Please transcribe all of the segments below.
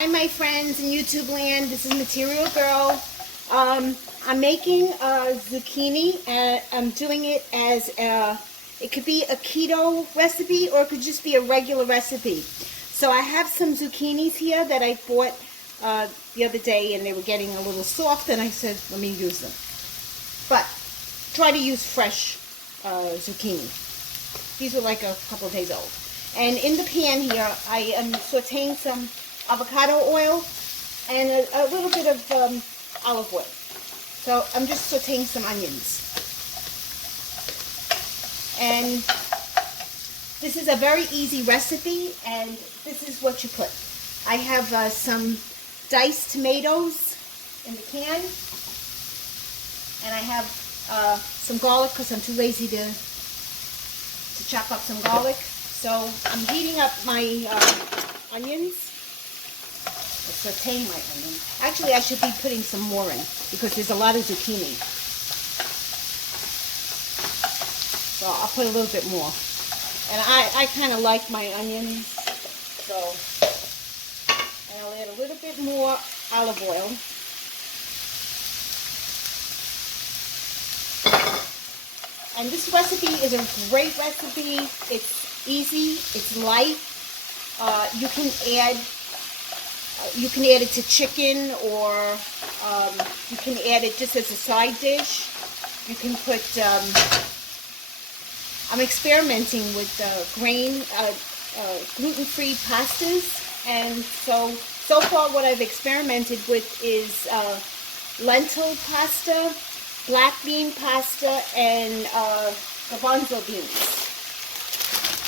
Hi my friends in YouTube land, this is Material Girl. I'm making a zucchini and I'm doing it as it could be a keto recipe or it could just be a regular recipe. So I have some zucchinis here that I bought the other day and they were getting a little soft and I said let me use them. But try to use fresh zucchini. These are like a couple of days old. And in the pan here I am sauteing some avocado oil and a little bit of olive oil. So I'm just sauteing some onions. And this is a very easy recipe and this is what you put. I have some diced tomatoes in the can and I have some garlic because I'm too lazy to chop up some garlic. So I'm heating up my onions. Sauteing my onion. Actually, I should be putting some more in because there's a lot of zucchini. So I'll put a little bit more. And I kind of like my onions, so I'll add a little bit more olive oil. And this recipe is a great recipe. It's easy. It's light. You can add it to chicken, or you can add it just as a side dish. You can put, I'm experimenting with gluten-free pastas, and so far what I've experimented with is lentil pasta, black bean pasta, and garbanzo beans.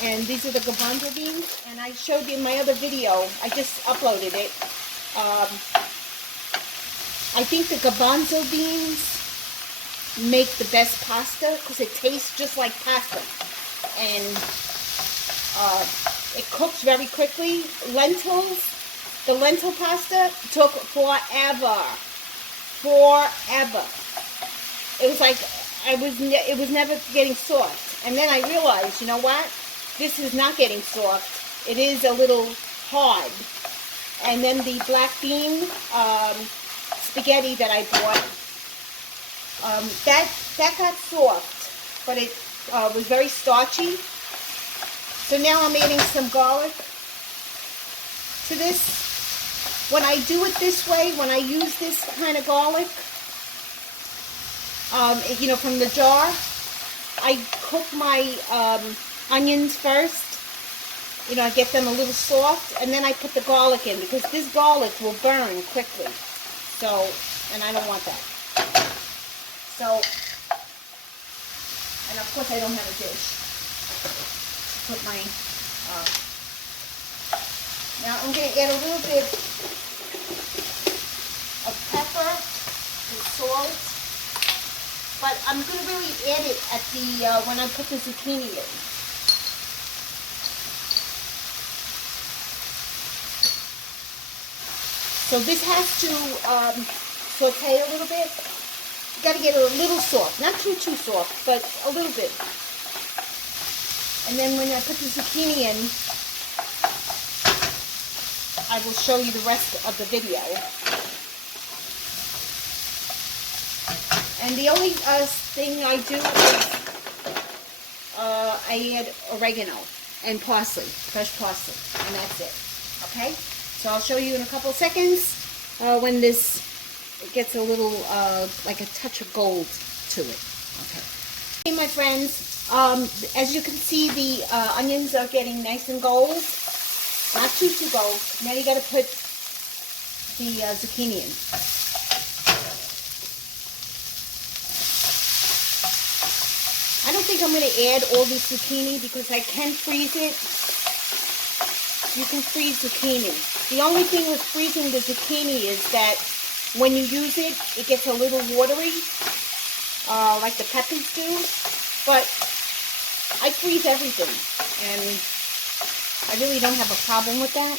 And these are the garbanzo beans, and I showed you in my other video, I just uploaded it. I think the garbanzo beans make the best pasta because it tastes just like pasta. And it cooks very quickly. The lentil pasta took forever. It was like, it was never getting soft. And then I realized, you know what? This is not getting soft. It is a little hard. And then the black bean spaghetti that I bought, that got soft, but it was very starchy. So now I'm adding some garlic to this. When I do it this way, when I use this kind of garlic, you know, from the jar, I cook my onions first. You know, I get them a little soft, and then I put the garlic in, because this garlic will burn quickly. So, and I don't want that. So, and of course I don't have a dish to put my, now I'm going to add a little bit of pepper and salt, but I'm going to really add it at the, when I put the zucchini in. So this has to saute a little bit. You got to get it a little soft, not too soft, but a little bit. And then when I put the zucchini in, I will show you the rest of the video. And the only thing I do is I add oregano and parsley, fresh parsley, and that's it. Okay? So I'll show you in a couple of seconds when this gets a little, like a touch of gold to it. Okay. Okay, my friends, as you can see, the onions are getting nice and gold. Not too gold. Now you got to put the zucchini in. I don't think I'm going to add all this zucchini because I can freeze it. You can freeze zucchini. The only thing with freezing the zucchini is that when you use it, it gets a little watery, like the peppers do. But I freeze everything, and I really don't have a problem with that.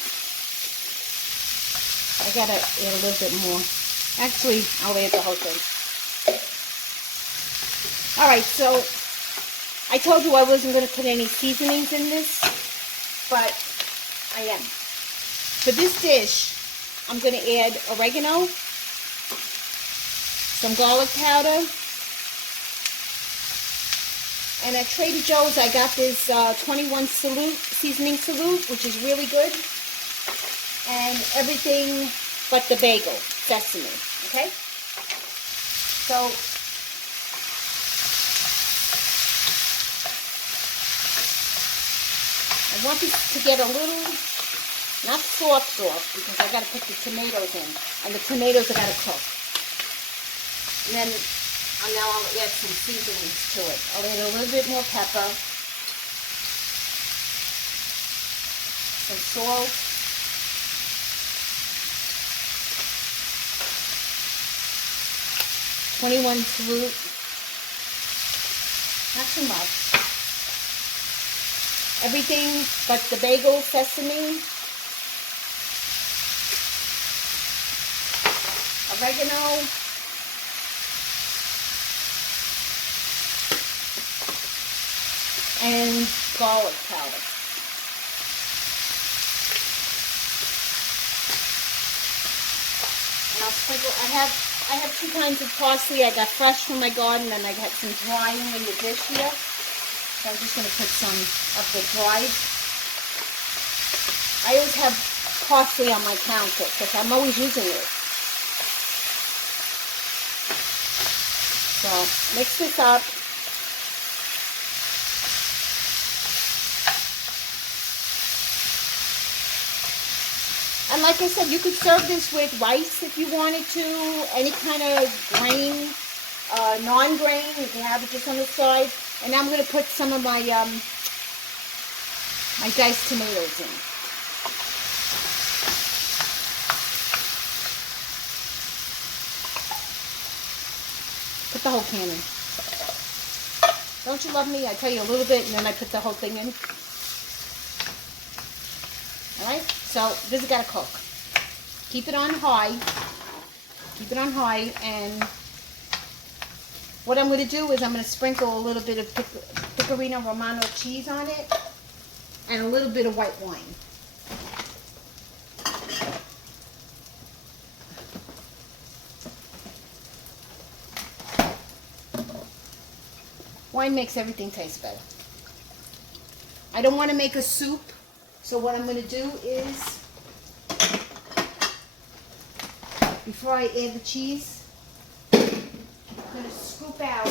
I gotta add a little bit more. Actually, I'll add the whole thing. Alright, so I told you I wasn't going to put any seasonings in this, but I am. For this dish, I'm going to add oregano, some garlic powder, and at Trader Joe's I got this 21 seasoning salute, which is really good, and everything but the bagel, sesame, okay? So, I want this to get a little, not soft, because I got to put the tomatoes in, and the tomatoes I got to cook. And then now I'll add some seasonings to it. I'll add a little bit more pepper, some salt, .21 salute, not too much. Everything but the bagel, sesame, oregano, and garlic powder. And I'll sprinkle, I have two kinds of parsley. I got fresh from my garden, and I got some drying in the dish here. So I'm just going to put some of the dried. I always have parsley on my counter because I'm always using it. So mix this up. And like I said, you could serve this with rice if you wanted to, any kind of grain, non-grain, you can have it just on the side. And now I'm going to put some of my my diced tomatoes in. Put the whole can in. Don't you love me? I tell you a little bit and then I put the whole thing in. Alright, so this has got to cook. Keep it on high. Keep it on high, and what I'm going to do is I'm going to sprinkle a little bit of Pecorino Romano cheese on it and a little bit of white wine. Wine makes everything taste better. I don't want to make a soup, so what I'm going to do is, before I add the cheese, I'm going to scoop out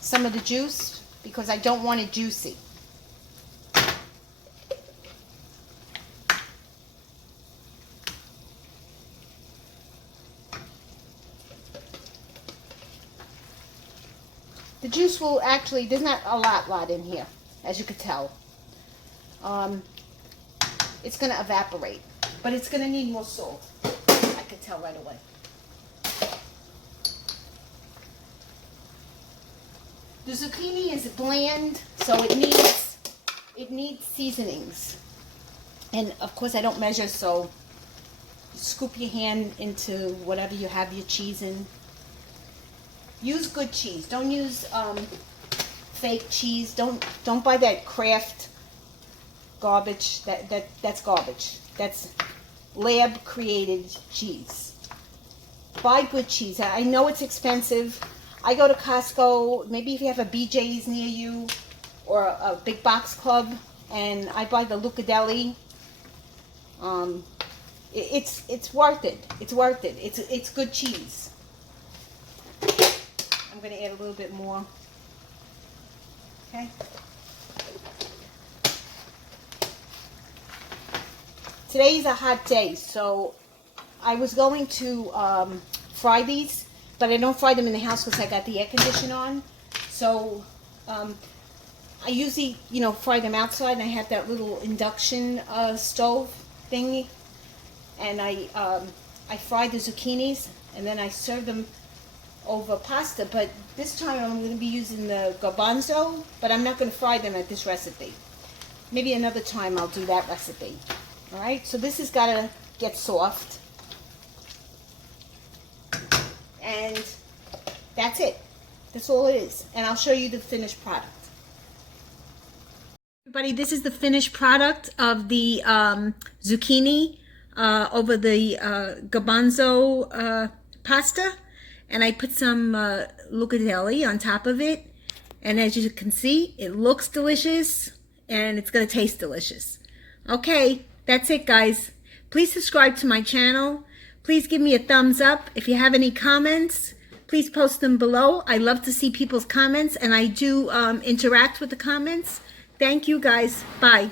some of the juice because I don't want it juicy. The juice will actually, there's not a lot in here, as you could tell. It's going to evaporate, but it's going to need more salt. I could tell right away. The zucchini is bland, so it needs seasonings. And of course I don't measure, so scoop your hand into whatever you have your cheese in. Use good cheese. Don't use fake cheese. Don't buy that Kraft garbage. That's garbage. That's lab created cheese. Buy good cheese. I know it's expensive. I go to Costco, maybe if you have a BJ's near you or a big box club, and I buy the locadillit. It's worth it. It's worth it. It's good cheese. I'm going to add a little bit more. Okay. Today's a hot day, so I was going to fry these, but I don't fry them in the house because I got the air conditioner on. So I usually, fry them outside, and I have that little induction stove thingy, and I fry the zucchinis, and then I serve them over pasta. But this time I'm going to be using the garbanzo, but I'm not going to fry them at this recipe. Maybe another time I'll do that recipe. All right, so this has got to get soft. And that's it. That's all it is. And I'll show you the finished product. Everybody, this is the finished product of the zucchini over the garbanzo pasta, and I put some locadillit on top of it, and as you can see, it looks delicious and it's gonna taste delicious. Okay, that's it, guys. Please subscribe to my channel. Please give me a thumbs up. If you have any comments, please post them below. I love to see people's comments, and I do interact with the comments. Thank you, guys. Bye.